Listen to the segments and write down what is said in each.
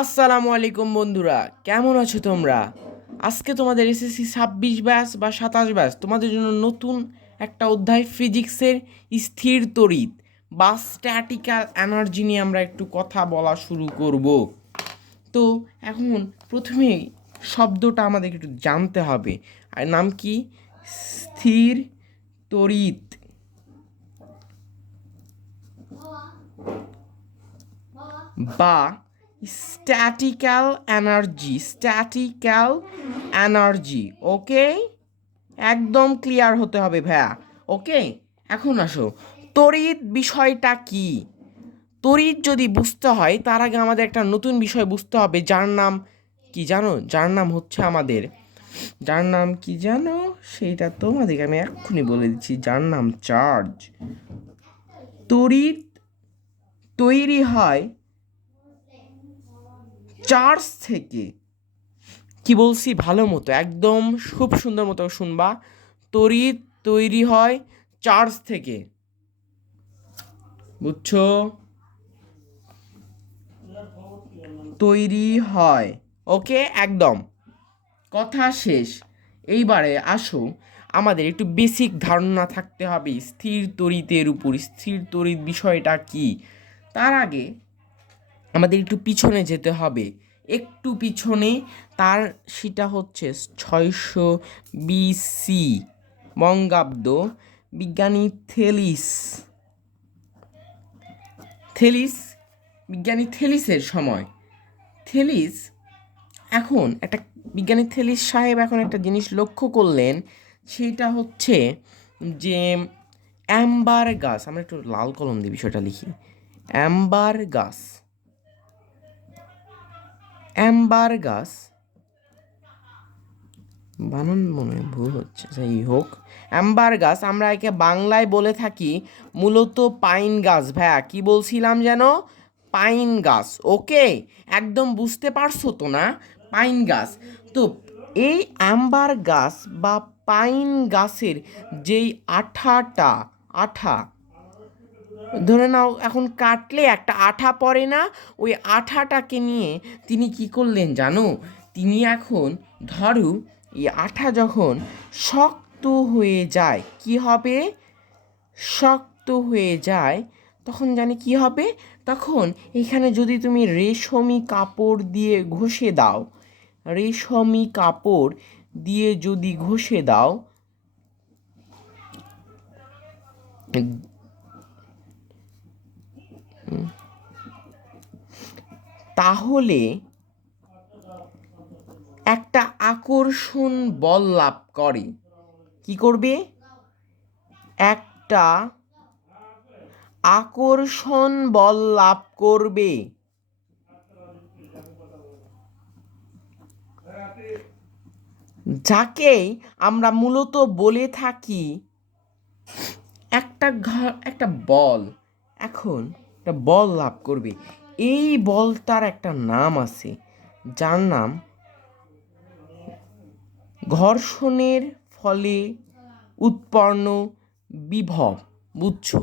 আসসালামু আলাইকুম বন্ধুরা, কেমন আছো তোমরা? আজকে তোমাদের এসএসসি 26 ব্যাচ বা 27 ব্যাচ তোমাদের জন্য নতুন একটা অধ্যায় ফিজিক্সের স্থির তড়িৎ বা স্ট্যাটিক্যাল এনার্জি নিয়ে আমরা একটু কথা বলা শুরু করব। তো এখন প্রথমেই শব্দটা আমাদের একটু জানতে হবে। আর নাম কি? স্থির তড়িৎ বা স্ট্যাটিক্যাল এনার্জি। ওকে, একদম ক্লিয়ার হতে হবে ভাইয়া। ওকে, এখন আসো, তড়িৎ বিষয়টা কি? তড়িৎ যদি বুঝতে হয় তার আগে আমাদের একটা নতুন বিষয় বুঝতে হবে, যার নাম কি জানো? যার নাম কি জানো? সেইটা তোমাদেরকে আমি এক্ষুনি বলে দিচ্ছি, যার নাম চার্জ। তড়িৎ তৈরি হয় চার্জ থেকে। কি বলছি ভালো মতো, একদম খুব সুন্দর মতো শুনবা। তড়িৎ তৈরি হয় চার্জ থেকে, বুঝছো? তৈরি হয়। ওকে, একদম কথা শেষ। এইবারে আসো, আমাদের একটু বেসিক ধারণা থাকতে হবে স্থির তড়িতের উপর। স্থির তড়িৎ বিষয়টা কি? তার আগে আমাদের একটু পিছনে যেতে হবে, একটু পিছনে। তার সেটা হচ্ছে 620 বঙ্গাব্দ। বিজ্ঞানী থেলিস থেলিস বিজ্ঞানী থেলিসের সময়। থেলিস এখন একটা বিজ্ঞানী থেলিস সাহেব এখন একটা জিনিস লক্ষ্য করলেন, সেটা হচ্ছে যে অ্যাম্বার গাছ, আমরা একটু লাল কলম দিয়ে বিষয়টা লিখি। অ্যাম্বার গাছ, অ্যাম্বার গাছ বানান মনে হয় ভুল হচ্ছে, যাই হোক। অ্যাম্বার গাছ আমরা একে বাংলায় বলে থাকি মূলত পাইন গাছ। ভাইয়া কি বলছিলাম যেন? পাইন গাছ। ওকে, একদম বুঝতে পারছো তো না? পাইন গাছ। তো এই অ্যাম্বার গাছ বা পাইন গাছের যেই আঠা ধরে নাও, এখন কাটলে একটা আঠা পড়ে না? ওই আঠাটাকে নিয়ে তিনি কি করলেন জানো? তিনি এখন ধরো এই আঠা যখন শক্ত হয়ে যায়, কি হবে? শক্ত হয়ে যায়, তখন জানি কি হবে? তখন এখানে যদি তুমি রেশমি কাপড় দিয়ে ঘষে দাও, রেশমি কাপড় দিয়ে যদি ঘষে দাও, তাহলে একটা আকর্ষণ বল লাভ করে। কি করবে? একটা আকর্ষণ বল লাভ করবে, যাকে আমরা মূলত বলে থাকি একটা বল। এখন একটা বল লাভ করবে, এই বলটার একটা নাম আছে, যার নাম ঘর্ষণের ফলে উৎপন্ন বিভব। বুঝছো?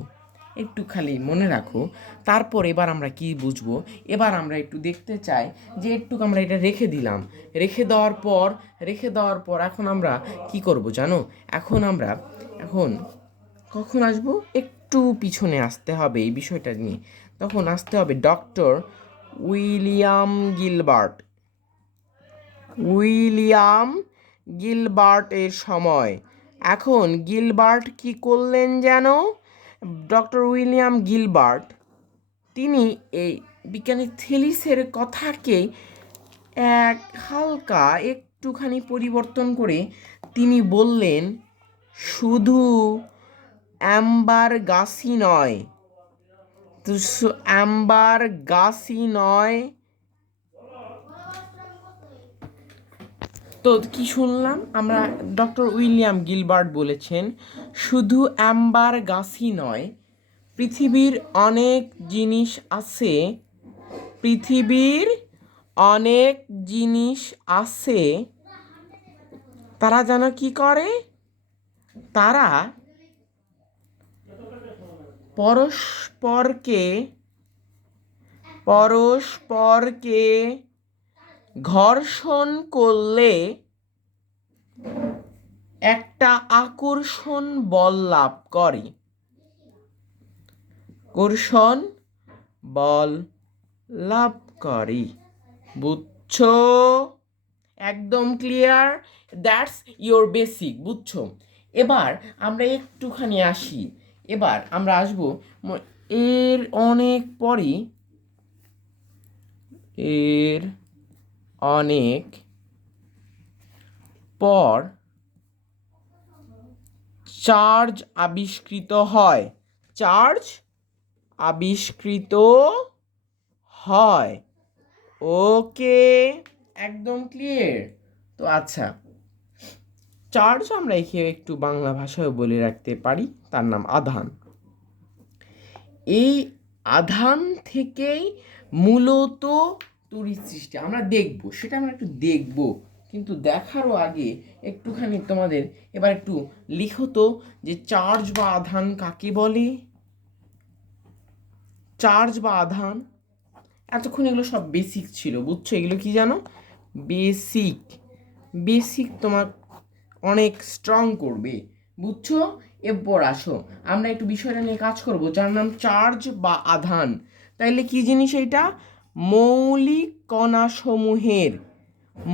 একটু খালি মনে রাখো। তারপর এবার আমরা কি বুঝবো? এবার আমরা একটু দেখতে চাই যে একটু আমরা এটা রেখে দিলাম। রেখে দেওয়ার পর এখন আমরা কি করব জানো? এখন কখন আসবো? একটু পিছনে আসতে হবে এই বিষয়টা নিয়ে। তখন আসতে হবে doctor William Gilbert. William Gilbert এর সময়। এখন গিলবার্ট কি করলেন যেন? ডক্টর উইলিয়াম গিলবার্ট তিনি এই বিজ্ঞানী থেলিসের কথাকে এক হালকা একটুখানি পরিবর্তন করে তিনি বললেন শুধু অ্যাম্বার গাছই নয়, তো অ্যাম্বার গাছই নয়। তো কি শুনলাম আমরা? ডক্টর উইলিয়াম গিলবার্ট বলেছেন শুধু অ্যাম্বার গাছই নয়, পৃথিবীর অনেক জিনিস আছে, পৃথিবীর অনেক জিনিস আছে, তারা যেন কি করে? তারা পরস্পরকে পরস্পরকে ঘর্ষণ করলে একটা আকর্ষণ বল লাভ করে। আকর্ষণ বল লাভ করে। বুঝছো? একদম ক্লিয়ার? That's your basic. বুঝছো? এবার আমরা একটুখানি আসি, এবার আমরা আসবো এর অনেক পরই, এর অনেক পর চার্জ আবিষ্কৃত হয়। চার্জ আবিষ্কৃত হয়। ওকে, একদম ক্লিয়ার? তো আচ্ছা, চার্জ আমরা এখানে একটু বাংলা ভাষায় বলে রাখতে পারি, তার নাম আধান। এই আধান থেকেই মূলত তড়িৎ সৃষ্টি। আমরা দেখব, সেটা আমরা একটু দেখব, কিন্তু দেখারও আগে একটুখানি তোমাদের এবার একটু লিখো তো যে চার্জ বা আধান কাকে বলে। চার্জ বা আধান, এতক্ষণ এগুলো সব বেসিক ছিল, বুঝছো? এগুলো কি জানো? বেসিক। বেসিক তোমার অনেক স্ট্রং করবে, বুঝছো? এরপর আসো আমরা একটু বিষয়টা নিয়ে কাজ করব, যার নাম চার্জ বা আধান। তাইলে কি জিনিস এটা? মৌলিক কণাসমূহের,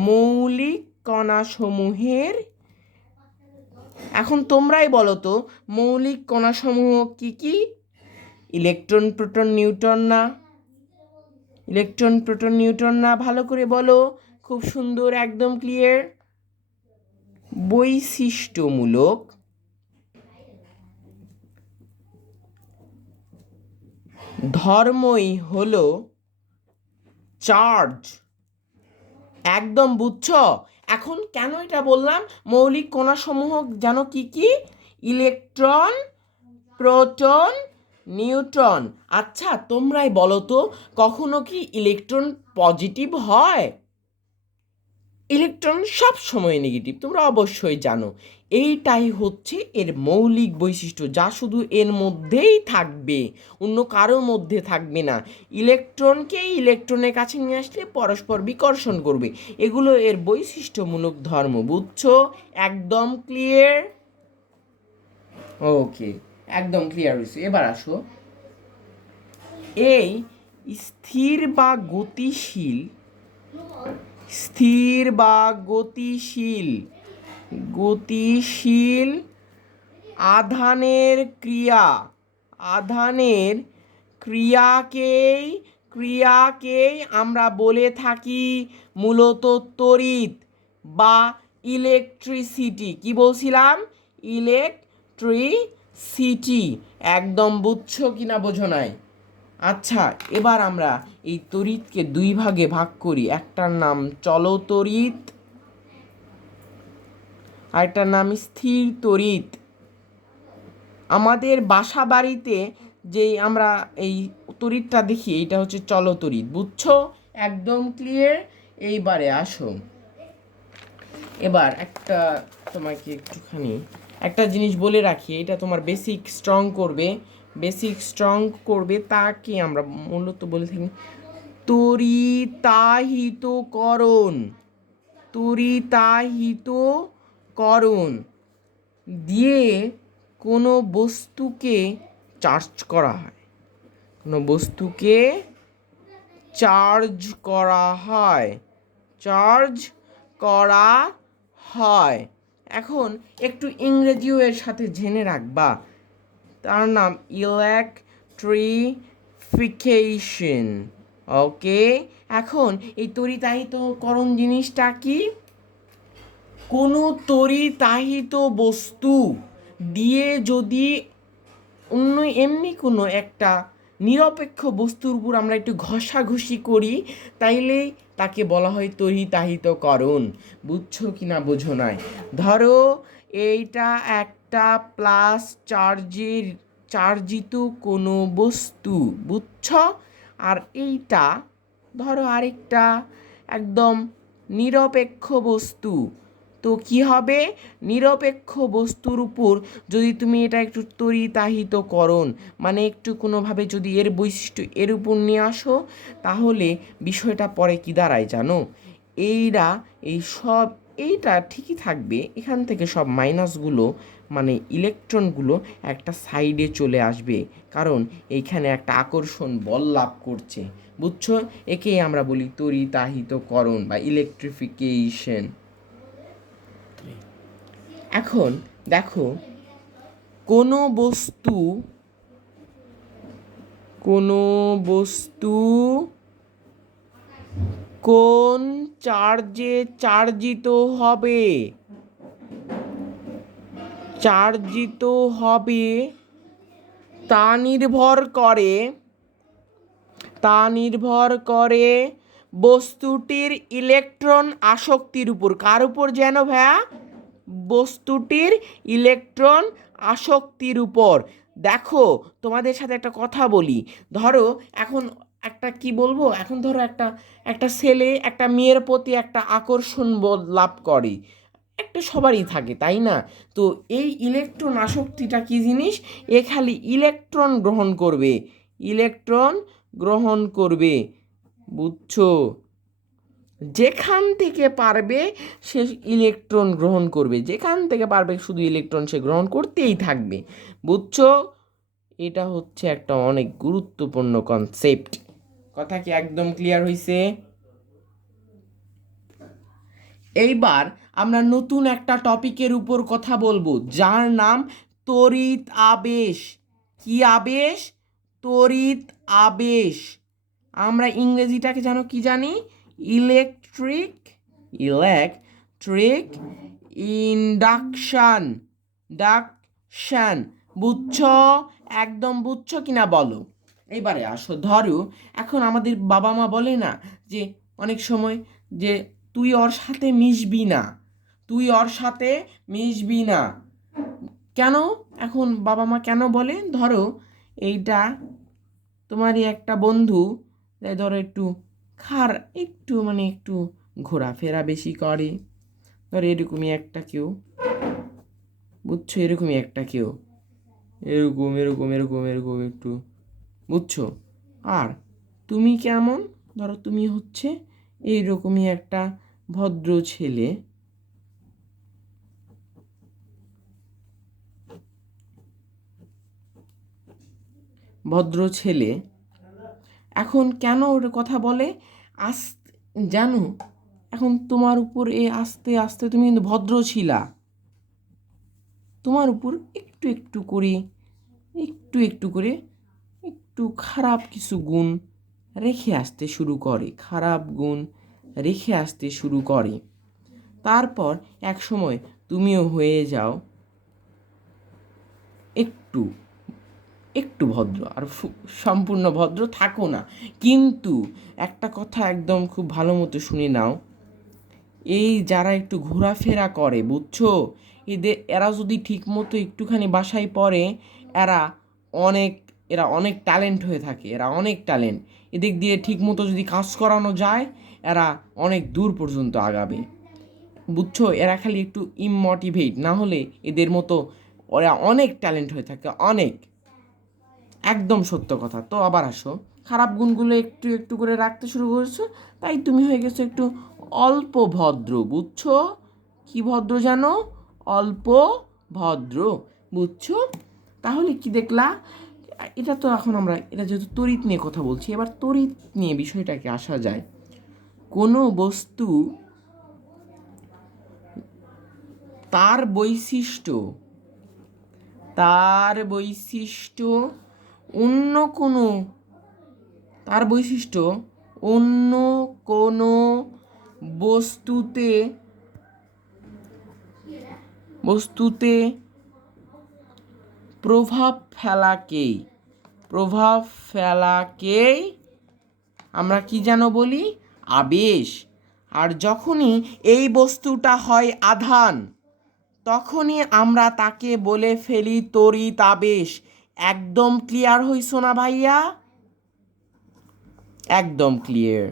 মৌলিক কণাসমূহের, এখন তোমরাই বলো তো মৌলিক কণাসমূহ কি কি? ইলেকট্রন, প্রোটন, নিউট্রন না? ইলেকট্রন, প্রোটন, নিউট্রন না? ভালো করে বলো। খুব সুন্দর, একদম ক্লিয়ার। বৈশিষ্ট্যমূলক ধর্মই হলো চার্জ। একদম, বুঝছো? এখন কেন এটা বললাম? মৌলিক কণাসমূহ জানো কি কি? Electron, proton, neutron. আচ্ছা তোমরাই বলো তো, কখনো কি ইলেকট্রন পজিটিভ হয়? ইলেকট্রন সব সময় নেগেটিভ, তোমরা অবশ্যই জানো। এইটাই হচ্ছে এর মৌলিক বৈশিষ্ট্য, যা শুধু এর মধ্যেই থাকবে, অন্য কারোর মধ্যে থাকবে না। ইলেকট্রনকে ইলেকট্রনের কাছে নিয়ে আসলে পরস্পর বিকর্ষণ করবে, এগুলো এর বৈশিষ্ট্যমূলক ধর্ম। বুঝছো? একদম ক্লিয়ার? ওকে, একদম ক্লিয়ার হয়েছে। এবার আসো, এই স্থির বা গতিশীল, স্থির বা গতিশীল, গতিশীল আধানের ক্রিয়া, আধানের ক্রিয়াকেই, ক্রিয়াকেই আমরা বলে থাকি মূলত তড়িৎ বা ইলেকট্রিসিটি। কি বলছিলাম? ইলেকট্রিসিটি। একদম বুঝছো কি না বোঝো নাই? আচ্ছা এবার আমরা এই তড়িৎকে দুই ভাগে ভাগ করি, একটার নাম চলতড়িৎ, আরেকটার নাম স্থির তড়িৎ। আমাদের বাসা বাড়িতে যেই আমরা এই তড়িৎটা দেখি, এইটা হচ্ছে চলতড়িৎ। বুঝছো? একদম ক্লিয়ার? এইবারে আসো, এবার একটা তোমাকে একটুখানি একটা জিনিস বলে রাখি, এটা তোমার বেসিক স্ট্রং করবে, বেসিক স্ট্রং করবে। তাকে আমরা মূলত বলে থাকি তড়িতাহিতকরণ, তড়িতাহিতকরণ দিয়ে কোনো বস্তুকে চার্জ করা হয়, কোনো বস্তুকে চার্জ করা হয়, চার্জ করা হয়। এখন একটু ইংরেজিও এর সাথে জেনে রাখবা, তার নাম ইলেকট্রিফিকেশন। ওকে, এখন এই তড়িতাহিতকরণ জিনিসটা কি? কোনো তড়িতাহিত বস্তু দিয়ে যদি অন্য এমনি কোনো একটা নিরপেক্ষ বস্তুর উপর আমরা একটু ঘষাঘষি করি, তাইলেই তাকে বলা হয় তড়িতাহিতকরণ। বুঝছো কি না বোঝো নাই? ধরো এইটা একটা প্লাস চার্জের, চার্জিত কোনো বস্তু, বুঝছ? আর এইটা ধরো আরেকটা একদম নিরপেক্ষ বস্তু। তো কি হবে, নিরপেক্ষ বস্তুর উপর যদি তুমি এটা একটু তরিতাহিতকরণ মানে একটু কোনোভাবে যদি এর বৈশিষ্ট্য এর উপর নিয়ে আসো, তাহলে বিষয়টা পরে কি দাঁড়ায় জানো, এইটা এই সব এইটা ঠিকই থাকবে, এখান থেকে সব মাইনাসগুলো মানে ইলেকট্রনগুলো একটা সাইডে চলে আসবে, কারণ এইখানে একটা আকর্ষণ বল লাভ করছে, বুঝছো? একেই আমরা বলি তরিতাহিতকরণ বা ইলেকট্রিফিকেশন। এখন দেখো, কোনো বস্তু কোনো বস্তু কোন চার্জে চার্জিত হবে, চার্জিত হবে তা নির্ভর করে বস্তুটির ইলেকট্রন আসক্তির উপর। কার উপর যেন ভাইয়া? বস্তুটির ইলেকট্রন আসক্তির উপর। দেখো তোমাদের সাথে একটা কথা বলি, ধরো এখন একটা কি বলবো, এখন ধরো একটা একটা ছেলে একটা মেয়ের প্রতি একটা আকর্ষণ বোধ লাভ করে, একটা সবারই থাকে তাই না? তো এই ইলেকট্রন আসক্তিটা কি জিনিস, এ খালি ইলেকট্রন গ্রহণ করবে, ইলেকট্রন গ্রহণ করবে, বুঝছো? যেখান থেকে পারবে সে ইলেকট্রন গ্রহণ করবে, যেখান থেকে পারবে শুধু ইলেকট্রন সে গ্রহণ করতেই থাকবে, বুঝছো? এটা হচ্ছে একটা অনেক গুরুত্বপূর্ণ কনসেপ্ট। কথা কি একদম ক্লিয়ার হইছে? এইবার আমরা নতুন একটা টপিকের উপর কথা বলবো, যার নাম তড়িৎ আবেশ। কি আবেশ? তড়িৎ আবেশ। আমরা ইংরেজিটাকে জানো কি জানি? ইলেকট্রিক ইলেকট্রিক ইন্ডাকশান, ডাকশান, বুঝছো? একদম বুঝছো কিনা বলো। এবারে আসো, ধরো এখন আমাদের বাবা মা বলে না যে অনেক সময় যে তুই ওর সাথে মিশবি না, তুই ওর সাথে মিশবি না, কেন? এখন বাবা মা কেন বলে, ধরো এইটা তোমারই একটা বন্ধু, ধরো একটু একটু মানে একটু ঘোরাফেরা বেশি করে, ধরো এরকমই একটা কেউ, বুঝছো? এরকমই একটা কেউ, এরকম এরকম এরকম এরকম একটু, বুঝছো? আর তুমি কেমন, ধরো তুমি হচ্ছে এইরকমই একটা ভদ্র ছেলে, ভদ্র ছেলে। এখন কেন ওর কথা বলে? আস্তে, জানো এখন তোমার উপর আস্তে আস্তে তুমি কিন্তু ভদ্র ছিলা, তোমার উপর একটু একটু করে একটু একটু করে একটু খারাপ কিছু গুণ রেখে আসতে শুরু করে, খারাপ গুণ রেখে আসতে শুরু করে। তারপর এক সময় তুমিও হয়ে যাও একটু একটু ভদ্র, আর সম্পূর্ণ ভদ্র থাকো না। কিন্তু একটা কথা একদম খুব ভালো মতো শুনে নাও, এই যারা একটু ঘোরাফেরা করে, বুঝছো, এরা যদি ঠিক মতো একটুখানি বাসায় পড়ে, এরা অনেক এরা অনেক ট্যালেন্ট হয়ে থাকে, এরা অনেক ট্যালেন্ট, এদিক দিয়ে ঠিক মতো যদি কাজ করানো যায় এরা অনেক দূর পর্যন্ত আগাবে, বুঝছো? এরা খালি একটু ইমোটিভেট না হলে এদের মতো ওরা অনেক ট্যালেন্ট হয়ে থাকে, অনেক, একদম সত্য কথা। তো আবার আসো, খারাপ গুণগুলো একটু একটু করে রাখতে শুরু করেছো, তাই তুমি হয়ে গেছো একটু অল্প ভদ্র, বুঝছো? কি ভদ্র জানো? অল্প ভদ্র, বুঝছো? তাহলে কি দেখলা, এটা তো এখন আমরা এটা যেহেতু তড়িৎ নিয়ে কথা বলছি, এবার তড়িৎ নিয়ে বিষয়টাকে আসা যায়। কোনো বস্তু তার বৈশিষ্ট্য তার বৈশিষ্ট্য অন্য কোনো তার বৈশিষ্ট্য অন্য কোনো বস্তুতে বস্তুতে প্রভাব ফেলাকেই আমরা কি যেন বলি? আবেশ। আর যখনই এই বস্তুটা হয় আধান, তখনই আমরা তাকে বলে ফেলি তড়িৎ আবেশ। একদম ক্লিয়ার হইছো না ভাইয়া? একদম ক্লিয়ার।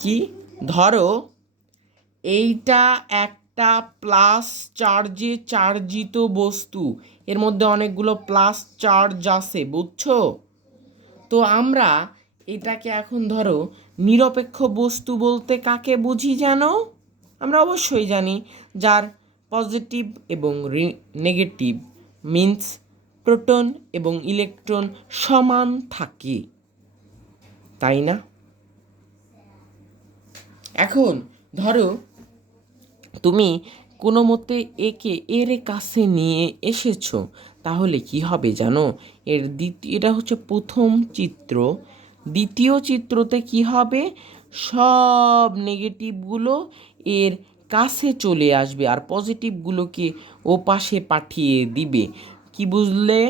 কি, ধরো এইটা একটা প্লাস চার্জে চার্জিত বস্তু, এর মধ্যে অনেকগুলো প্লাস চার্জ আছে, বুঝছো? তো আমরা এটাকে এখন ধরো নিরপেক্ষ বস্তু বলতে কাকে বুঝি জানো? আমরা অবশ্যই জানি, যার পজিটিভ এবং নেগেটিভ মিন্স প্রোটন এবং ইলেকট্রন সমান থাকে, তাই না? এখন ধরো তুমি কোনো মতে একে এর কাছে নিয়ে এসেছো, তাহলে কি হবে জানো? এটা হচ্ছে প্রথম চিত্র। দ্বিতীয় চিত্রতে কি হবে? সব নেগেটিভগুলো এর কাছে চলে আসবে আর পজিটিভগুলোকে ও পাশে পাঠিয়ে দিবে। কি বুঝলে?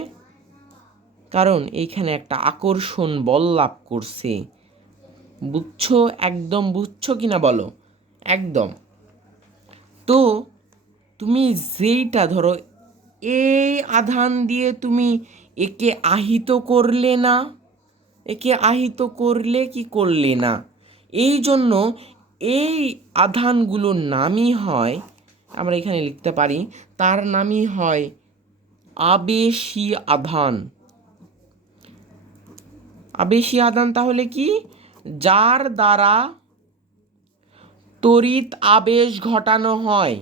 কারণ এইখানে একটা আকর্ষণ বল লাভ করছে। বুঝছো? একদম বুঝছো কিনা বলো? একদম। তো তুমি যেইটা ধরো এই আধান দিয়ে তুমি একে আহিত করলে না, একে আহিত করলে কি করলে না, এই জন্য এই আধানগুলোর নামই হয়, আমরা এখানে লিখতে পারি, তার নামই হয় আবেশী আধান। আবেশী আধান তাহলে কি? যার দ্বারা তড়িৎ আবেশ ঘটানো হয়,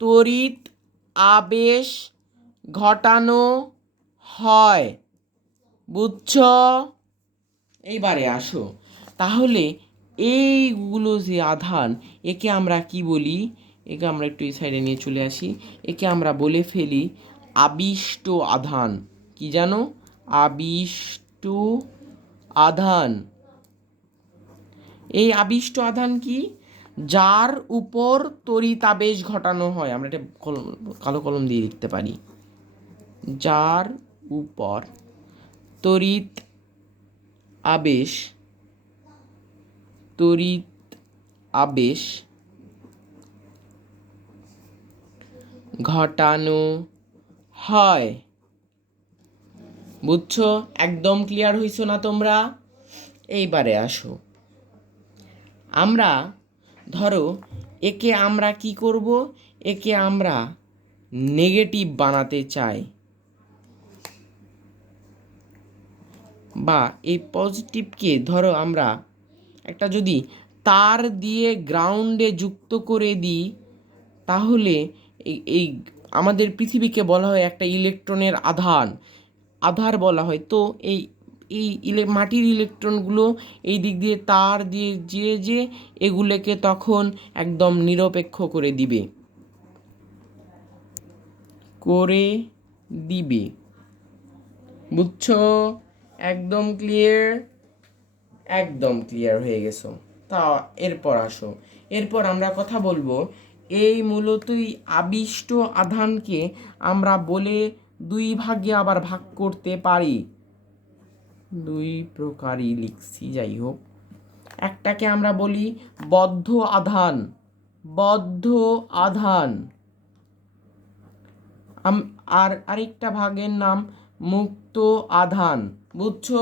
তড়িৎ আবেশ ঘটানো হয়, বুঝছো? এইবারে আসো, তাহলে এইগুলো যে আধান, একে আমরা কি বলি? একে আমরা একটু এই সাইডে নিয়ে চলে আসি, একে আমরা বলে ফেলি আবিষ্ট আধান। কি জানো? আবিষ্ট আধান। এই আবিষ্ট আধান কি? যার উপর তড়িতাবেশ ঘটানো হয়। আমরা এটা কালো কলম দিয়ে লিখতে পারি, যার উপর তড়িৎ আবেশ, তড়িৎ আবেশ ঘটানো হয়। বুঝছো? একদম ক্লিয়ার হইছো না তোমরা? এইবারে আসো, আমরা ধরো একে আমরা কি করব? একে আমরা নেগেটিভ বানাতে চাই, বা এই পজিটিভকে ধরো আমরা একটা যদি তার দিয়ে গ্রাউন্ডে যুক্ত করে দিই, তাহলে এই আমাদের পৃথিবীকে বলা হয় একটা ইলেকট্রনের আধার বলা হয়। তো এই এই মাটির ইলেকট্রনগুলো এই দিক দিয়ে তার দিয়ে যে এগুলোকে তখন একদম নিরপেক্ষ করে দিবে, করে দিবে। বুঝছো? একদম ক্লিয়ার? একদম ক্লিয়ার হয়ে গেছো। তা এরপর আসো, এরপর আমরা কথা বলবো এই মূলতই আবিষ্ট আধানকে আমরা বলে দুই ভাগে আবার ভাগ করতে পারি। দুই প্রকারই লিখছি, যাই হোক। একটাকে আমরা বলি বদ্ধ আধান, বদ্ধ আধান। আর আরেকটা ভাগের নাম মুক্ত আধান। বুঝছো?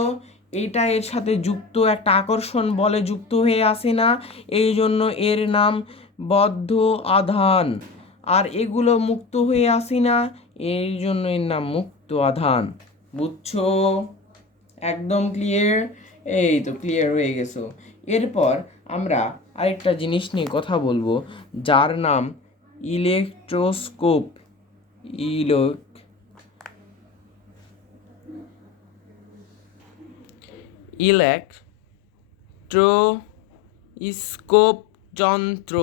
এইটা এর সাথে যুক্ত, একটা আকর্ষণ বলে যুক্ত হয়ে আসে না, এই জন্য এর নাম বদ্ধ আধান। আর এগুলো মুক্ত হয়ে আসে না, এই জন্য এর নাম মুক্ত আধান। বুঝছো? একদম ক্লিয়ার? এই তো ক্লিয়ার হয়ে গেছো। এরপর আমরা আরেকটা জিনিস নিয়ে কথা বলবো, যার নাম ইলেকট্রোস্কোপ। ইলেকট্রোস্কোপ যন্ত্র।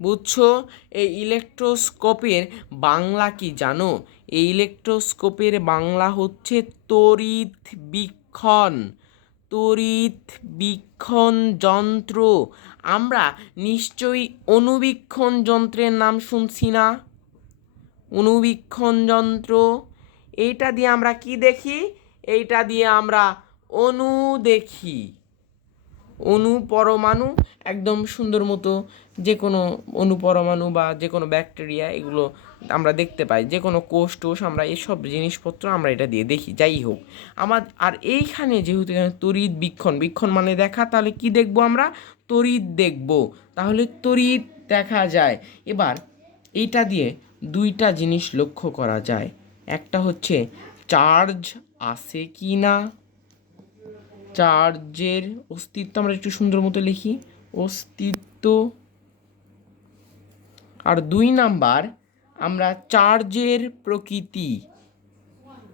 বুঝছো? এই ইলেকট্রোস্কোপের বাংলা কি জানো? এই ইলেকট্রোস্কোপের বাংলা হচ্ছে তড়িৎ বীক্ষণ, তড়িৎ বীক্ষণ যন্ত্র। আমরা নিশ্চয়ই অণুবীক্ষণ যন্ত্রের নাম শুনছি না? অণুবীক্ষণ যন্ত্র, এইটা দিয়ে আমরা কি দেখি? এইটা দিয়ে আমরা অণু দেখি, অণু পরমাণু একদম সুন্দর মতো, যে কোনো অণু পরমাণু বা যে কোনো ব্যাকটেরিয়া এগুলো আমরা দেখতে পাই, যে কোনো কোষ টোষ আমরা এসব জিনিসপত্র আমরা এটা দিয়ে দেখি। যাই হোক, আর এইখানে যেহেতু এখানে তড়িৎ বীক্ষণ, বীক্ষণ মানে দেখা, তাহলে কি দেখব আমরা? তড়িৎ দেখব। তাহলে তড়িৎ দেখা যায়। এবার এইটা দিয়ে দুইটা জিনিস লক্ষ্য করা যায়, একটা হচ্ছে চার্জ আছে কি না, চার্জের অস্তিত্ব আমরা একটু সুন্দর মতো লিখি, অস্তিত্ব। আর 2 নাম্বার আমরা চার্জের প্রকৃতি,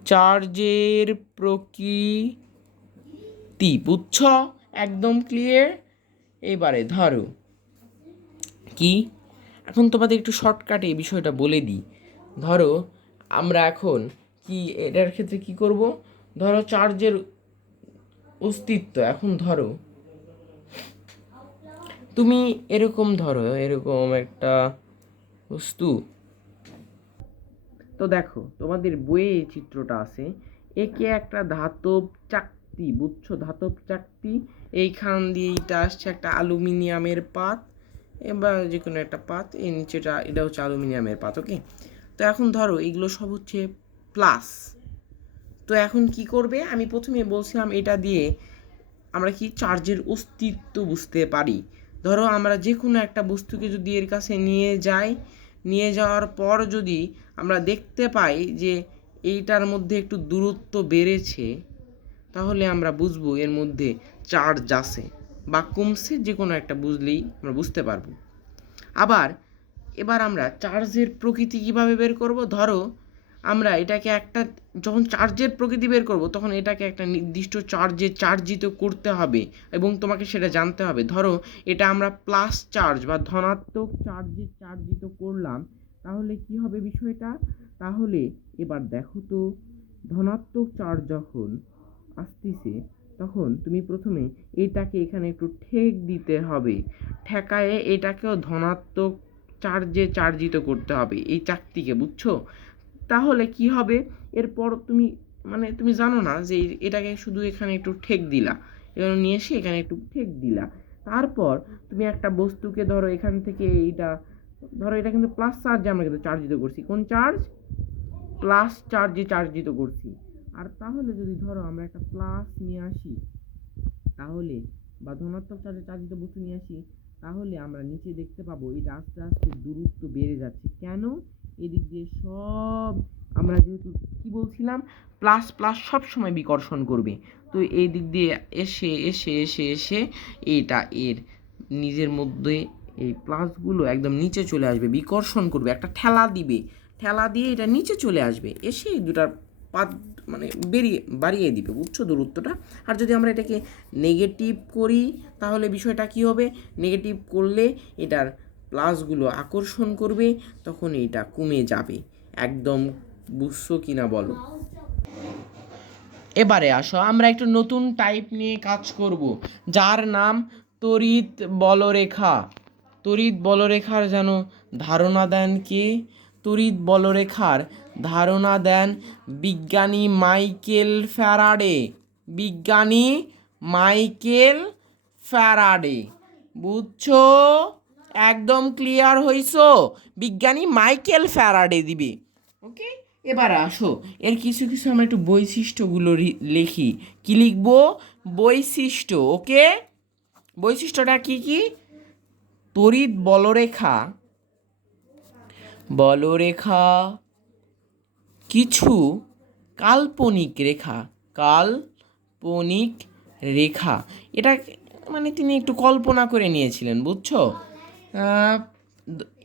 চার্জের প্রকৃতি, বুঝছ? একদম ক্লিয়ার। এবারে ধরো কি, এখন তোমাদের একটু শর্টকাটে এই বিষয়টা বলে দিই। ধরো আমরা এখন কি এটার ক্ষেত্রে কি করব, ধরো চার্জের অস্তিত্ব, এখন ধরো তুমি এরকম ধরো এরকম একটা বস্তু, তো দেখো তোমাদের বইয়ে এই চিত্রটা আছে, একে একটা ধাতব চাকতি, বুঝছো? ধাতব চাকতি, এইখান দিয়ে এটা আসছে একটা অ্যালুমিনিয়ামের পাত, এবার যে কোনো একটা পাত, এই নিচেটা এটা হচ্ছে অ্যালুমিনিয়ামের পাত। ওকে, তো এখন ধরো এগুলো সব হচ্ছে প্লাস। তো এখন কি করবে, আমি প্রথমে বলছিলাম এটা দিয়ে আমরা কি চার্জের অস্তিত্ব বুঝতে পারি। ধরো আমরা যে কোনো একটা বস্তুকে যদি এর কাছে নিয়ে যাই, নিয়ে যাওয়ার পর যদি আমরা দেখতে পাই যে এইটার মধ্যে একটু দূরত্ব বেড়েছে, তাহলে আমরা বুঝবো এর মধ্যে চার্জ আছে বা কমছে, যে কোনো একটা বুঝলেই আমরা বুঝতে পারবো। আবার এবার আমরা চার্জের প্রকৃতি কীভাবে বের করব, ধরো আমরা এটাকে একটা, যখন চার্জের প্রকৃতি বের করব তখন এটাকে একটা নির্দিষ্ট চার্জে চার্জিত করতে হবে এবং তোমাকে সেটা জানতে হবে। ধরো এটা আমরা প্লাস চার্জ বা ধনাত্মক চার্জে চার্জিত করলাম, তাহলে কি হবে বিষয়টা, তাহলে এবার দেখো তো ধনাত্মক চার্জ যখন আসতেছে তখন তুমি প্রথমে এটাকে এখানে একটু ঠেক দিতে হবে, ঠেকায়ে এটাকেও ধনাত্মক চার্জে চার্জিত করতে হবে এই চাকতিকে, বুঝছো? তাহলে কি হবে, এরপর তুমি মানে তুমি জানো না যে এটাকে শুধু এখানে একটু ঠেক দিলা, এখানে নিয়ে এসে এখানে একটু ঠেক দিলা, তারপর তুমি একটা বস্তুকে ধরো এখান থেকে এইটা, ধরো এটা কিন্তু প্লাস চার্জে আমরা কিন্তু চার্জিত করছি, কোন চার্জ, প্লাস চার্জে চার্জিত করছি। আর তাহলে যদি ধরো আমরা একটা প্লাস নিয়ে আসি, তাহলে বা ধনাত্মক চার্জে চার্জিত বস্তু নিয়ে আসি, তাহলে আমরা নিচে দেখতে পাবো এটা আস্তে আস্তে দূরত্ব বেড়ে যাচ্ছে। কেন, এদিক দিয়ে সব আমরা যেহেতু কি বলছিলাম, প্লাস প্লাস সব সময় বিকর্ষণ করবে, তো এই দিক দিয়ে এসে এসে এসে এসে এইটা এর নিজের মধ্যে এই প্লাসগুলো একদম নিচে চলে আসবে, বিকর্ষণ করবে, একটা ঠেলা দিবে, ঠেলা দিয়ে এটা নিচে চলে আসবে, এসে এই দুটার পাত মানে বাড়িয়ে দিবে, বুঝছো দূরত্বটা। আর যদি আমরা এটাকে নেগেটিভ করি তাহলে বিষয়টা কি হবে, নেগেটিভ করলে এটার প্লাসগুলো আকর্ষণ করবে, তখন এটা কমে যাবে। একদম বুঝছো কি না বলো? এবারে আসো আমরা একটু নতুন টাইপ নিয়ে কাজ করব, যার নাম তড়িৎ বলরেখা। তড়িৎ বলরেখার যেন ধারণা দেন কে, তড়িৎ বলরেখার ধারণা দেন বিজ্ঞানী মাইকেল ফ্যারাডে, বিজ্ঞানী মাইকেল ফ্যারাডে, বুঝছো? একদম ক্লিয়ার হইছো, বিজ্ঞানী মাইকেল ফ্যারাডে দিবে। ওকে, এবার আসো এর কিছু কিছু আমরা একটু বৈশিষ্ট্যগুলো লিখি। কি লিখবো, বৈশিষ্ট্য। ওকে, বৈশিষ্ট্যটা কি কি, তড়িৎ বলরেখা, বলরেখা কিছু কাল্পনিক রেখা, কাল্পনিক রেখা, এটা মানে তিনি একটু কল্পনা করে নিয়েছিলেন, বুঝছো?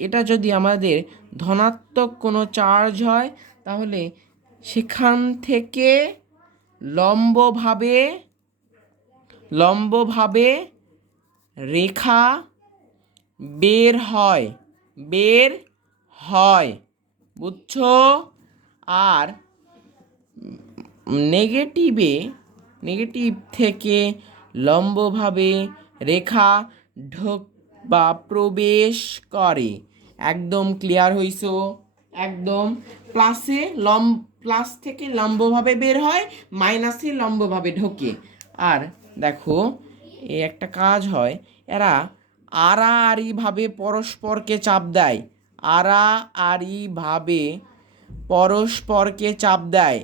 এটা যদি আমাদের ধনাত্মক কোনো চার্জ হয় তাহলে সেখান থেকে লম্বভাবে লম্বভাবে রেখা বের হয়, বের হয়, বুঝছো? আর নেগেটিভ থেকে লম্বভাবে রেখা ঢোক বা প্রবেশ করে। একদম ক্লিয়ার হইছো? একদম, প্লাস থেকে লম্বভাবে বের হয়, মাইনাসে লম্বভাবে ঢোকে। আর দেখো এই একটা কাজ হয়, এরা আড়াআড়িভাবে পরস্পরকে চাপ দেয়, আড়াআড়িভাবে পরস্পরকে চাপ দেয়,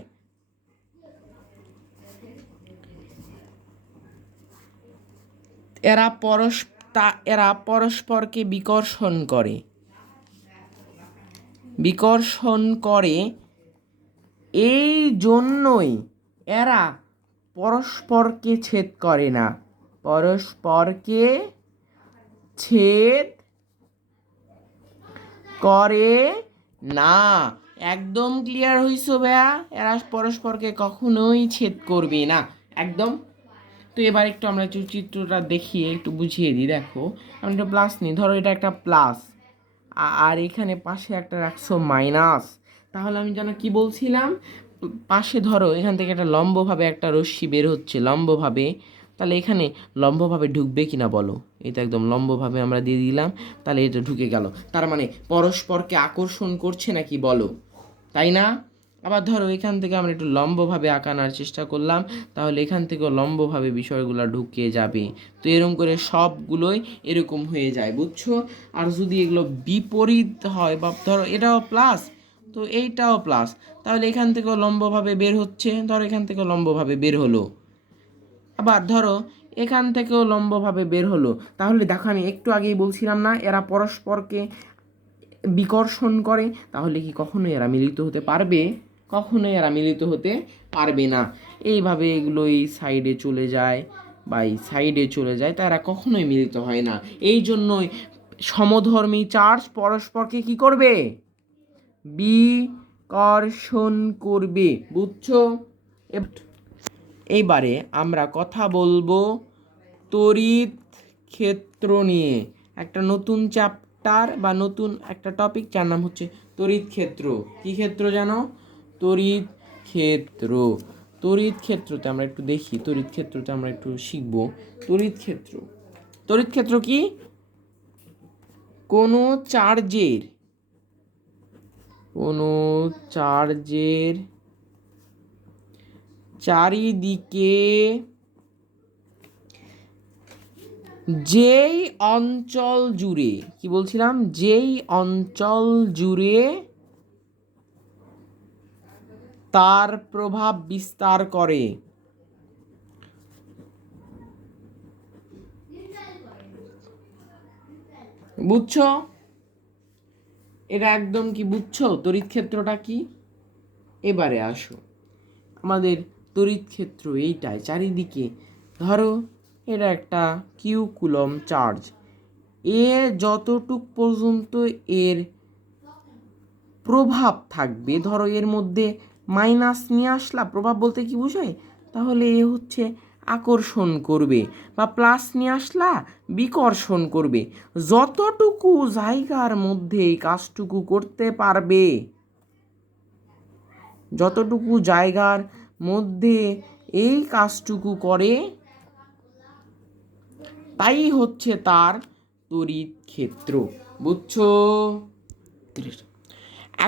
এরা তা এরা পরস্পরকে বিকর্ষণ করে এই জন্যই এরা পরস্পরকে ছেদ করে না, পরস্পরকে ছেদ করে না। একদম ক্লিয়ার হইছো ভাইয়া? এরা পরস্পরকে কখনোই ছেদ করবে না, একদম। তো এবার একটু আমরা একটু চিত্রটা দেখিয়ে একটু বুঝিয়ে দিই। দেখো আমি একটা প্লাস নিই, ধরো এটা একটা প্লাস, আর এখানে পাশে একটা রাখছো মাইনাস। তাহলে আমি যেন কি বলছিলাম, পাশে ধরো এখান থেকে একটা লম্বভাবে একটা রশ্মি বের হচ্ছে, লম্বভাবে। তাহলে এখানে লম্বভাবে ঢুকবে কিনা বলো? এটা একদম লম্বভাবে আমরা দিয়ে দিলাম, তাহলে এটা ঢুকে গেল। তার মানে পরস্পরকে আকর্ষণ করছে নাকি বলো, তাই না? আবার ধরো এখান থেকে আমরা একটু লম্বভাবে আঁকানোর চেষ্টা করলাম, তাহলে এখান থেকেও লম্বভাবে বিষয়গুলো ঢুকে যাবে। তো এরকম করে সবগুলোই এরকম হয়ে যায়, বুঝছো? আর যদি এগুলো বিপরীত হয়, বা ধরো এটাও প্লাস তো এইটাও প্লাস, তাহলে এখান থেকেও লম্বভাবে বের হচ্ছে, ধরো এখান থেকেও লম্বভাবে বের হলো। আবার ধরো এখান থেকেও লম্বভাবে বের হলো। তাহলে দেখো আমি একটু আগেই বলছিলাম না, এরা পরস্পরকে বিকর্ষণ করে, তাহলে কি কখনোই এরা মিলিত হতে পারবে? কখনোই এরা মিলিত হতে পারবে না। এইভাবে এগুলো এই সাইডে চলে যায় বা এই সাইডে চলে যায়, তারা কখনোই মিলিত হয় না। এই জন্যই সমধর্মী চার্জ পরস্পরকে কি করবে? বিকর্ষণ করবে, বুঝছো? এইবারে আমরা কথা বলবো তড়িৎ ক্ষেত্র নিয়ে। একটা নতুন চ্যাপ্টার বা নতুন একটা টপিক, যার নাম হচ্ছে তড়িৎ ক্ষেত্র। কি ক্ষেত্র জানো? তড়িৎ ক্ষেত্র। তড়িৎ ক্ষেত্রতে আমরা একটু দেখি, তড়িৎ ক্ষেত্রতে আমরা একটু শিখব। তড়িৎ ক্ষেত্র, তড়িৎ ক্ষেত্র কি? কোনো চার্জের চারিদিকে যেই অঞ্চল জুড়ে, কি বলছিলাম, যেই অঞ্চল জুড়ে তার প্রভাব বিস্তার করে, বুঝছো? এটা একদম কি বুঝছো তড়িৎ ক্ষেত্রটা কি? এবারে আসো, আমাদের তড়িৎ ক্ষেত্র এইটাই, চারিদিকে ধরো এটা একটা কিউ কুলম চার্জ, এ যতটুক পর্যন্ত এর প্রভাব থাকবে, ধরো এর মধ্যে মাইনাস নিয়ে আসলা, প্রভাব বলতে কি বোঝায়? তাহলে এ হচ্ছে আকর্ষণ করবে, বা প্লাস নিয়ে আসলা বিকর্ষণ করবে। যতটুকু জায়গার মধ্যে এই কাজটুকু করতে পারবে, যতটুকু জায়গার মধ্যে এই কাজটুকু করে, তাই হচ্ছে তার তড়িৎ ক্ষেত্র, বুঝছো?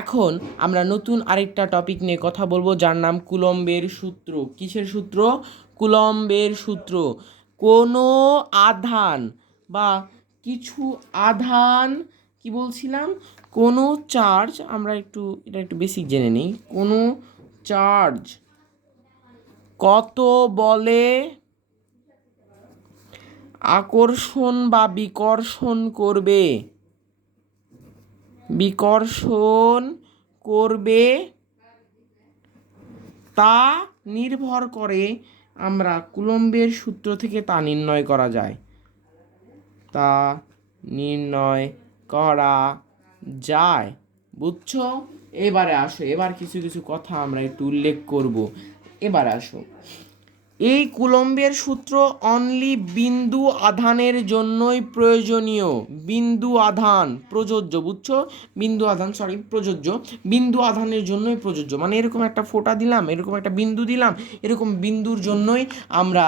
এখন আমরা নতুন আরেকটা টপিক নিয়ে কথা বলবো, যার নাম কুলম্বের সূত্র। কিসের সূত্র? কুলম্বের সূত্র। কোনো আধান বা কিছু আধান, কি বলছিলাম, কোনো চার্জ, আমরা এটা একটু বেসিক জেনে নিই। কোনো চার্জ কত বলে আকর্ষণ বা বিকর্ষণ করবে, তা নির্ভর করে, আমরা কুলম্বের সূত্র থেকে তা নির্ণয় করা যায়, তা নির্ণয় করা যায়, বুঝছো? এবারে আসো, এবার কিছু কিছু কথা আমরা একটু উল্লেখ করব। এবার আসো, এই কুলম্বের সূত্র অনলি বিন্দু আধানের জন্যই প্রয়োজনীয়, বিন্দু আধান প্রযোজ্য, বুঝছো? বিন্দু আধান, সরি, প্রযোজ্য, বিন্দু আধানের জন্যই প্রযোজ্য। মানে এরকম একটা ফোঁটা দিলাম, এরকম একটা বিন্দু দিলাম, এরকম বিন্দুর জন্যই আমরা,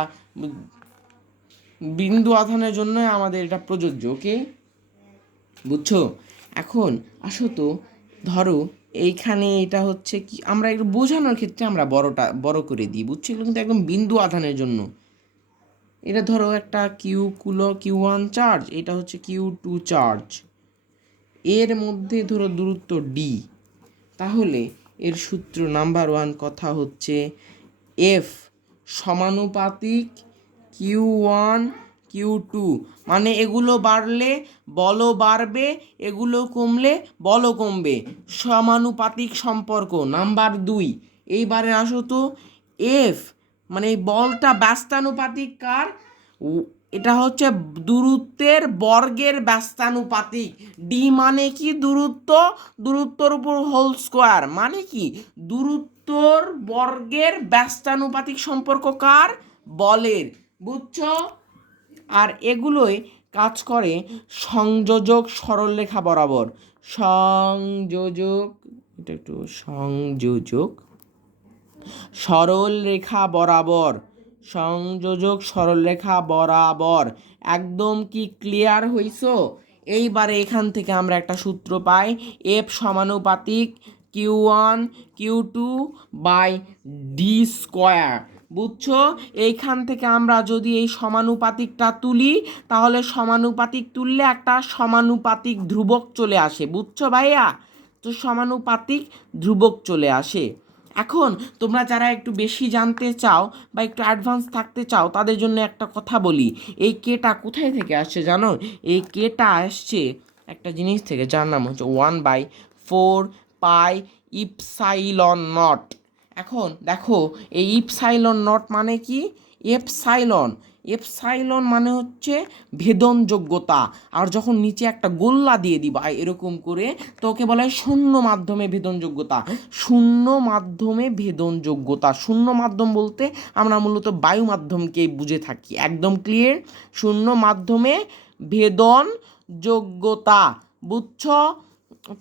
বিন্দু আধানের জন্যই আমাদের এটা প্রযোজ্য, ওকে, বুঝছো? এখন আসো তো, ধরো এইখানে এটা হচ্ছে কি, আমরা একটু বোঝানোর ক্ষেত্রে আমরা বড় করে দিই, বুঝছো? এগুলো কিন্তু একদম বিন্দু আধানের জন্য। এটা ধরো একটা কিউ1 চার্জ, এটা হচ্ছে কিউ2 চার্জ, এর মধ্যে ধরো দূরত্ব ডি। তাহলে এর সূত্র নাম্বার 1 কথা হচ্ছে এফ সমানুপাতিক কিউ1 Q2, মানে এগুলো বাড়লে বলও বাড়বে, এগুলো কমলে বলও কমবে, সমানুপাতিক সম্পর্ক। নাম্বার 2, এইবারে আসো তো, এফ মানে এই বলটা ব্যস্তানুপাতিক কার? এটা হচ্ছে দূরত্বের বর্গের ব্যস্তানুপাতিক। ডি মানে কি? দূরত্ব, দূরত্বর উপর হোল স্কোয়ার, মানে কি দূরত্বর বর্গের ব্যস্তানুপাতিক সম্পর্ক কার? বলের। বুঝছো? আর এগুলোই কাজ করে সংযোজক সরলরেখা বরাবর। সংযোজক, এটা একটু সংযোজক সরলরেখা বরাবর, সংযোজক সরলরেখা বরাবর। একদম কি ক্লিয়ার হইছো? এইবারে এখান থেকে আমরা একটা সূত্র পাই, এফ সমানুপাতিক Q1 Q2 by D square. বুঝছো? এইখান থেকে আমরা যদি এই সমানুপাতিকটা তুলি, তাহলে সমানুপাতিক তুললে একটা সমানুপাতিক ধ্রুবক চলে আসে। বুঝছো ভাইয়া? তো সমানুপাতিক ধ্রুবক চলে আসে। এখন তোমরা যারা একটু বেশি জানতে চাও বা একটু অ্যাডভান্স থাকতে চাও, তাদের জন্য একটা কথা বলি, এই কেটা কোথায় থেকে আসছে জানো? এই কেটা আসছে একটা জিনিস থেকে, যার নাম হচ্ছে 1/4 পাই ইপসাইলন নট। এখন দেখো, এই ইপসাইলন নট মানে কি? এপসাইলন, এপসাইলন মানে হচ্ছে ভেদনযোগ্যতা। আর যখন নিচে একটা গোল্লা দিয়ে দিবা এরকম করে, তো ওকে বলা হয় শূন্য মাধ্যমে ভেদনযোগ্যতা। শূন্য মাধ্যমে ভেদনযোগ্যতা, শূন্য মাধ্যম বলতে আমরা মূলত বায়ু মাধ্যমকেই বুঝে থাকি। একদম ক্লিয়ার? শূন্য মাধ্যমে ভেদনযোগ্যতা। বুঝছো?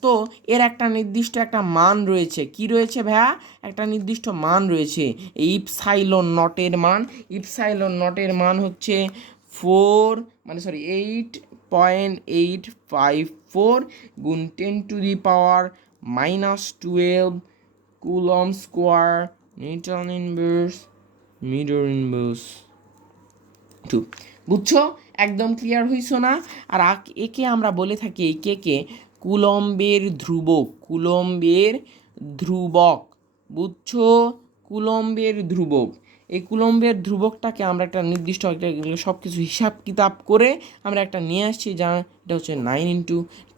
তো এর একটা নির্দিষ্ট একটা মান রয়েছে। কি রয়েছে ভাইয়া? একটা নির্দিষ্ট মান রয়েছে। এই ইপসাইলন নটের মান, ইপসাইলন নটের মান হচ্ছে 8.854 গুণ 10⁻⁻12 coulomb square newton inverse metre inverse 2। বুঝছো? একদম ক্লিয়ার হইছো না? আর একে আমরা বলে থাকি, এই কে কুলম্বের ধ্রুবক, কুলম্বের ধ্রুবক। বুঝছো? কুলম্বের ধ্রুবক। এই কুলম্বের ধ্রুবকটাকে আমরা একটা নির্দিষ্ট সব কিছু হিসাব কিতাব করে আমরা একটা নিয়ে আসছি, যা এটা হচ্ছে 9 ×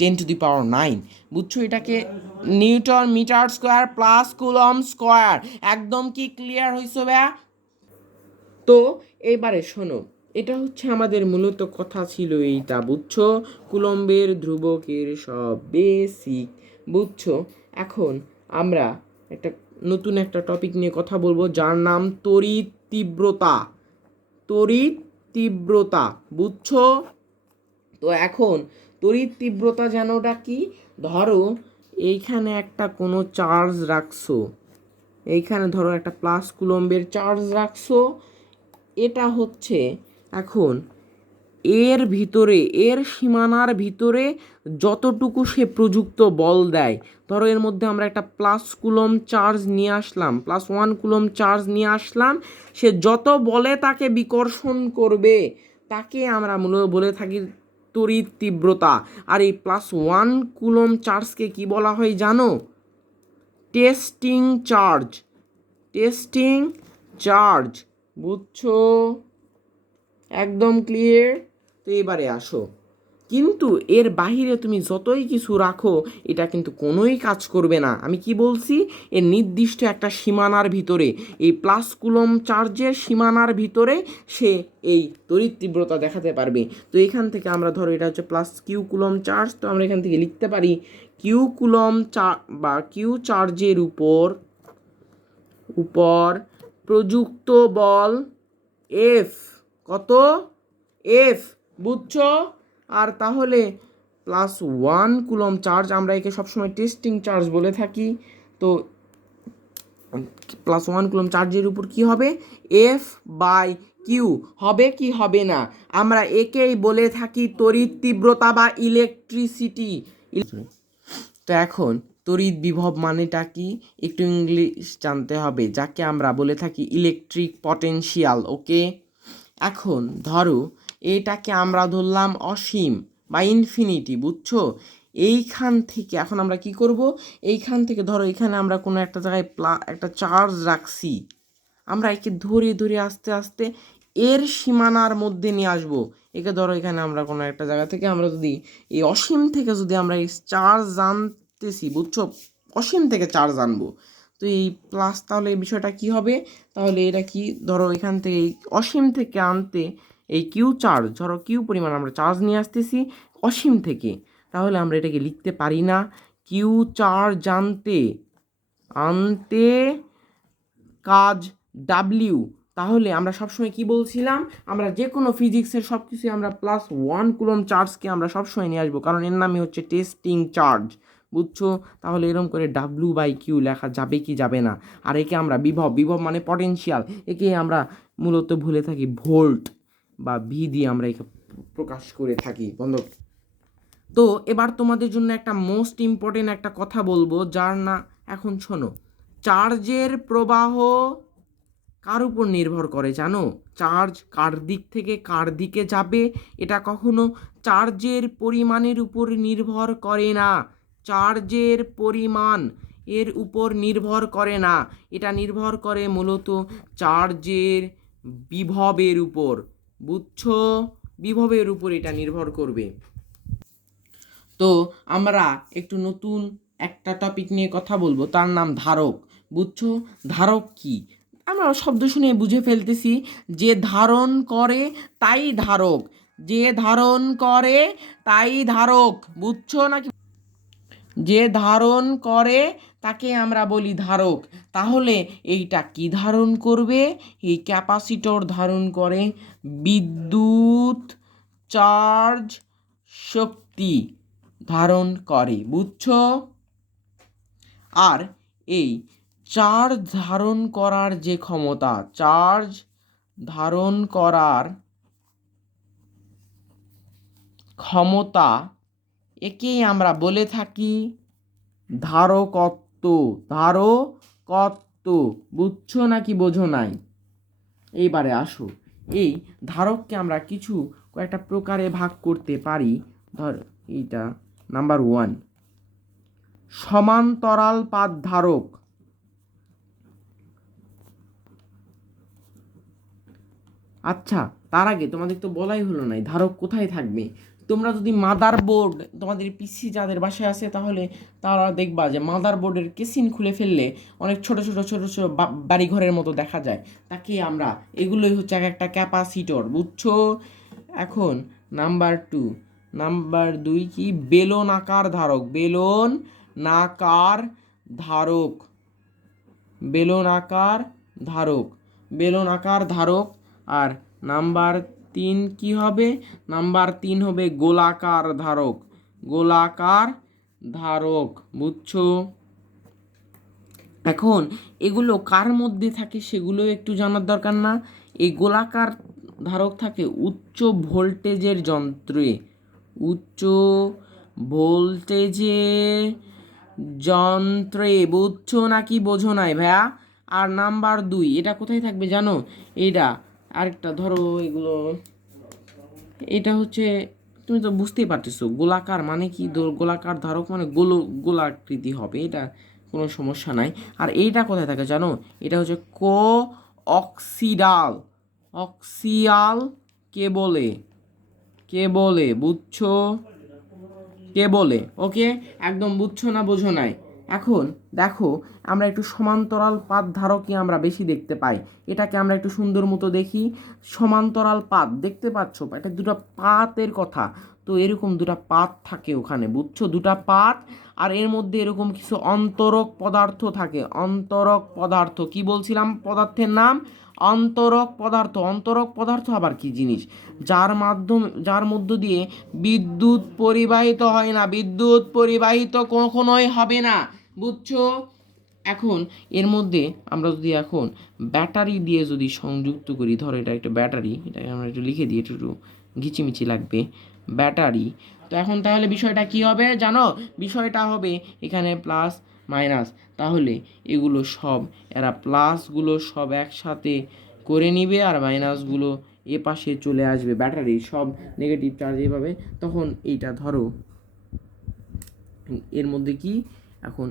10⁻⁹। বুঝছো? এটাকে newton metre square plus coulomb square. একদম কি ক্লিয়ার হইছো ভাইয়া? তো এবারে শোনো, এটা হচ্ছে আমাদের মূলত কথা ছিল এইটা। বুঝছো? কুলম্বের ধ্রুবকের সব বেসিক। বুঝছো? এখন আমরা একটা নতুন একটা টপিক নিয়ে কথা বলবো, যার নাম তড়িৎ তীব্রতা। তড়িৎ তীব্রতা। বুঝছো? তো এখন তড়িৎ তীব্রতা জানোটা কি? ধরো এইখানে একটা কোনো চার্জ রাখছো, এইখানে ধরো একটা প্লাস কুলম্বের চার্জ রাখছো। এটা হচ্ছে এখন এর ভিতরে, এর সীমানার ভিতরে যতটুকু সে প্রযুক্ত বল দেয়, ধরো এর মধ্যে আমরা একটা প্লাস কুলম চার্জ নিয়ে আসলাম, +1 কুলম চার্জ নিয়ে আসলাম, সে যত বলে তাকে বিকর্ষণ করবে, তাকে আমরা মূলত বলে থাকি তড়িৎ তীব্রতা। আর এই +1 কুলম চার্জকে কি বলা হয় জানো? Testing charge, testing charge. বুঝছো? একদম ক্লিয়ার? তো এবারে আসো, কিন্তু এর বাহিরে তুমি যতই কিছু রাখো, এটা কিন্তু কোনোই কাজ করবে না। আমি কি বলছি? এর নির্দিষ্ট একটা সীমানার ভিতরে, এই প্লাস কুলম চার্জের সীমানার ভিতরে সে এই তড়িৎ তীব্রতা দেখাতে পারবে। তো এখান থেকে আমরা ধরো এটা হচ্ছে +Q কুলম চার্জ, তো আমরা এখান থেকে লিখতে পারি কিউ কুলম বা কিউ চার্জের উপর প্রযুক্ত বল এফ। কত? এফ। বুঝছো? আর তাহলে +1 কুলম চার্জ, আমরা একে সবসময় টেস্টিং চার্জ বলে থাকি। তো +1 কুলম চার্জের উপর কি হবে? F/Q হবে কি হবে না? আমরা একেই বলে থাকি তড়িৎ তীব্রতা বা ইলেকট্রিসিটি। তো এখন তড়িৎ বিভব মানেটা কি? একটু ইংলিশ জানতে হবে, যাকে আমরা বলে থাকি ইলেকট্রিক পটেনশিয়াল। ওকে? এখন ধরো এটাকে আমরা ধরলাম অসীম বা ইনফিনিটি। বুঝছো? এইখান থেকে এখন আমরা কি করব? এইখান থেকে ধরো এখানে আমরা কোনো একটা জায়গায় একটা চার্জ রাখছি, আমরা একে ধরে ধরে আস্তে আস্তে এর সীমানার মধ্যে নিয়ে আসবো। একে ধরো এখানে আমরা কোনো একটা জায়গা থেকে আমরা যদি এই অসীম থেকে যদি আমরা এই চার্জ জানতেছি, বুঝছো, অসীম থেকে চার্জ আনবো, তো এই প্লাস, তাহলে এই বিষয়টা কি হবে, তাহলে এটা কি, ধরো এখান থেকে এই অসীম থেকে আনতে এই কিউ চার্জ, ধরো কিউ পরিমাণ আমরা চার্জ নিয়ে আসতেছি অসীম থেকে, তাহলে আমরা এটাকে লিখতে পারি না কিউ চার্জ জানতে আনতে কাজ ডাব্লিউ। তাহলে আমরা সবসময় কি বলছিলাম, আমরা যে কোনো ফিজিক্সের সব কিছুই আমরা +1 কুলম্ব চার্জকে আমরা সবসময় নিয়ে আসবো, কারণ এর নামই হচ্ছে টেস্টিং চার্জ, বুঝছো। তাহলে এরকম করে W/Q লেখা যাবে কি যাবে না। আর একে আমরা বিভব, বিভব মানে পটেনশিয়াল, একে আমরা মূলত ভুলে থাকি ভোল্ট বা ভি দিয়ে আমরা একে প্রকাশ করে থাকি বন্ধু। তো এবার তোমাদের জন্য একটা মোস্ট ইম্পর্টেন্ট একটা কথা বলবো, যার না, এখন শোনো, চার্জের প্রবাহ কার উপর নির্ভর করে জানো? চার্জ কার দিক থেকে কার দিকে যাবে এটা কখনো চার্জের পরিমাণের উপর নির্ভর করে না। চার্জের পরিমাণ এর উপর নির্ভর করে না, এটা নির্ভর করে মূলত চার্জের বিভবের উপর, বুঝছো, বিভবের উপর এটা নির্ভর করবে। তো আমরা একটু নতুন একটা টপিক নিয়ে কথা বলবো, তার নাম ধারক, বুঝছো। ধারক কি, আমরা শব্দ শুনে বুঝে ফেলতেছি, যে ধারণ করে তাই ধারক, যে ধারণ করে তাই ধারক, বুঝছো নাকি, যে ধারণ করে তাকে আমরা বলি ধারক। তাহলে এইটা কি ধারণ করবে, এই ক্যাপাসিটর ধারণ করে বিদ্যুৎ, চার্জ, শক্তি ধারণ করে, বুঝছো। আর এই চার্জ ধারণ করার যে ক্ষমতা, চার্জ ধারণ করার ক্ষমতা, একেই আমরা বলে থাকি ধারকত্ব, ধারকত্ব, বুঝছো নাকি বোঝো নাই। এইবারে আসো, এই ধারককে আমরা কিছু কয়েকটা প্রকারে ভাগ করতে পারি। ধর এইটা নাম্বার 1, সমান্তরাল পাত ধারক। আচ্ছা, তার আগে তোমাদের তো বলাই হলো নাই ধারক কোথায় থাকবে। তোমরা যদি মাদারবোর্ড, তোমাদের পিসি যাদের বাসায় আছে, তাহলে তারা দেখবা যে মাদারবোর্ডের কেসিন খুলে ফেললে অনেক ছোট ছোট ছোট ছোট বাড়িঘরের মতো দেখা যায়, তাকে আমরা, এগুলোই হচ্ছে এক একটা ক্যাপাসিটর, বুঝছো। এখন নাম্বার 2 কি, বেলন আকার ধারক, বেলন নাকার ধারক, বেলন আকার ধারক, বেলন আকার ধারক। আর নাম্বার 3 কি হবে, নাম্বার 3 হবে গোলাকার ধারক, গোলাকার ধারক, বুঝছো। এখন এগুলো কার মধ্যে থাকে সেগুলো একটু জানার দরকার না। এই গোলাকার ধারক থাকে উচ্চ ভোল্টেজের যন্ত্রে, উচ্চ ভোল্টেজের যন্ত্রে, বুঝছো নাকি বোঝো নাই ভাইয়া। আর নাম্বার 2 এটা কোথায় থাকবে জানো, এইটা আরেকটা ধরো, এগুলো, এটা হচ্ছে, তুমি তো বুঝতেই পারতেছো গোলাকার মানে কি, গোলাকার ধারক মানে গোলাকৃতি হবে, এটা কোনো সমস্যা নাই। আর এইটা কোথায় থাকে জানো, এটা হচ্ছে অক্সিডাল, অক্সিয়াল কেবলে, কেবলে, বুঝছো, কেবলে, ওকে, একদম বুঝছো না বোঝো নাই। এখন দেখো, আমরা একটু সমান্তরাল পাত ধারকই আমরা বেশি দেখতে পাই, এটাকে আমরা একটু সুন্দর মতো দেখি। সমান্তরাল পাত দেখতে পাচ্ছ, এটা দুটো পাতের কথা, তো এরকম দুটো পাত থাকে ওখানে, বুঝছো, দুটো পাত। আর এর মধ্যে এরকম কিছু অন্তরক পদার্থ থাকে, অন্তরক পদার্থ, কি বলছিলাম পদার্থের নাম, অন্তরক পদার্থ। অন্তরক পদার্থ আবার কি জিনিস, যার মধ্য দিয়ে বিদ্যুৎ পরিবাহিত হয় না, বিদ্যুৎ পরিবাহিত কখনোই হবে না, বুঝছো। এখন এর মধ্যে আমরা যদি এখন ব্যাটারি দিয়ে যদি সংযুক্ত করি, ধরো এটা একটা ব্যাটারি, এটাকে আমরা একটু লিখে দিই, একটু ঘিচিমিচি লাগবে, ব্যাটারি। তো এখন তাহলে বিষয়টা কি হবে জানো, বিষয়টা হবে এখানে প্লাস মাইনাস, তাহলে এগুলো সব, এরা প্লাসগুলো সব একসাথে করে নিবে আর মাইনাসগুলো এ পাশে চলে আসবে, ব্যাটারি সব নেগেটিভ চার্জ এইভাবে। তখন এইটা ধরো এর মধ্যে কি এখন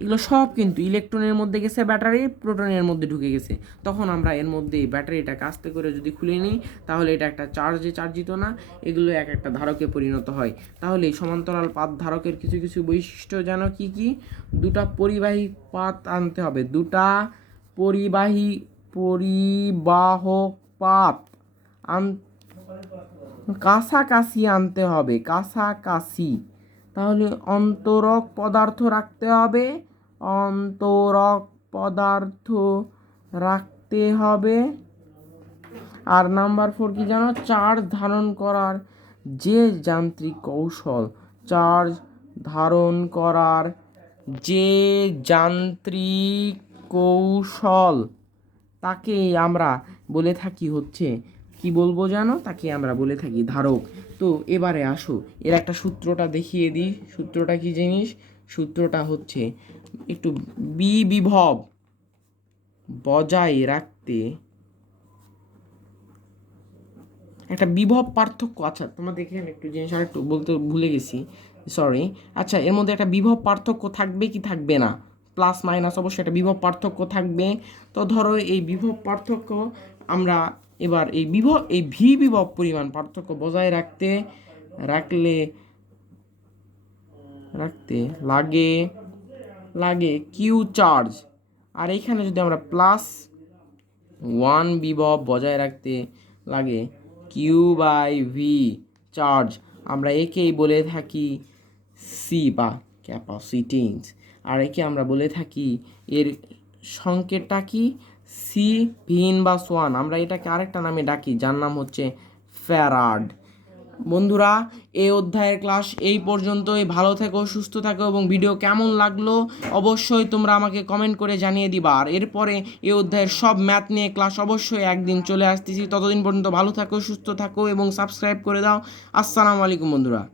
এগুলো সব কিন্তু ইলেকট্রনের মধ্যে গেছে, ব্যাটারি প্রোটনের মধ্যে ঢুকে গেছে। তখন আমরা এর মধ্যে ব্যাটারিটাকে আস্তে করে যদি খুলে নিই তাহলে এটা একটা চার্জিত না, এগুলো এক একটা ধারকে পরিণত হয়। তাহলে এই সমান্তরাল পাত ধারকের কিছু কিছু বৈশিষ্ট্য যেন কি কি, দুটা পরিবাহী পাত আনতে হবে, দুটা পরিবাহক পাত কাছাকাছি আনতে হবে, কাছাকাছি। তাহলে অন্তরক পদার্থ রাখতে হবে, অন্তরক পদার্থ রাখতে হবে। আর নাম্বার 4 কি জানো, চার্জ ধারণ করার যে যান্ত্রিক কৌশল, চার্জ ধারণ করার যে যান্ত্রিক কৌশল তাকে আমরা বলে থাকি হচ্ছে, কি বলবো জানো, তাকে আমরা বলে থাকি ধারক। তো এবারে আসো এর একটা সূত্রটা দেখিয়ে দিই। সূত্রটা কি জিনিস, সূত্রটা হচ্ছে একটু বিভব বজায় রাখতে একটা বিভব পার্থক্য, আচ্ছা তোমাদের এখানে একটু জিনিস আর একটু বলতে ভুলে গেছি, সরি। আচ্ছা এর মধ্যে একটা বিভব পার্থক্য থাকবে কি থাকবে না, প্লাস মাইনাস অবশ্যই একটা বিভব পার্থক্য থাকবে। তো ধরো এই বিভব পার্থক্য আমরা এবার এই বিভব পরিমাণ পার্থক্য বজায় রাখতে লাগে কিউ চার্জ। আর এইখানে যদি আমরা +1 বিভব বজায় রাখতে লাগে Q/V চার্জ, আমরা একেই বলে থাকি সি বা ক্যাপাসিটেন্স। আর একে আমরা বলে থাকি, এর সংকেতটা কি, সি V/1। আমরা এটাকে আরেকটা নামে ডাকি যার নাম হচ্ছে ফ্যারাড। বন্ধুরা এই অধ্যায়ের ক্লাস এই পর্যন্তই। ভালো থেকো, সুস্থ থাকো এবং ভিডিও কেমন লাগলো অবশ্যই তোমরা আমাকে কমেন্ট করে জানিয়ে দিবা। আর এরপরে এই অধ্যায়ের সব ম্যাথ নিয়ে ক্লাস অবশ্যই একদিন চলে আসতেছি। ততদিন পর্যন্ত ভালো থাকো, সুস্থ থাকো এবং সাবস্ক্রাইব করে দাও। আসসালামু আলাইকুম বন্ধুরা।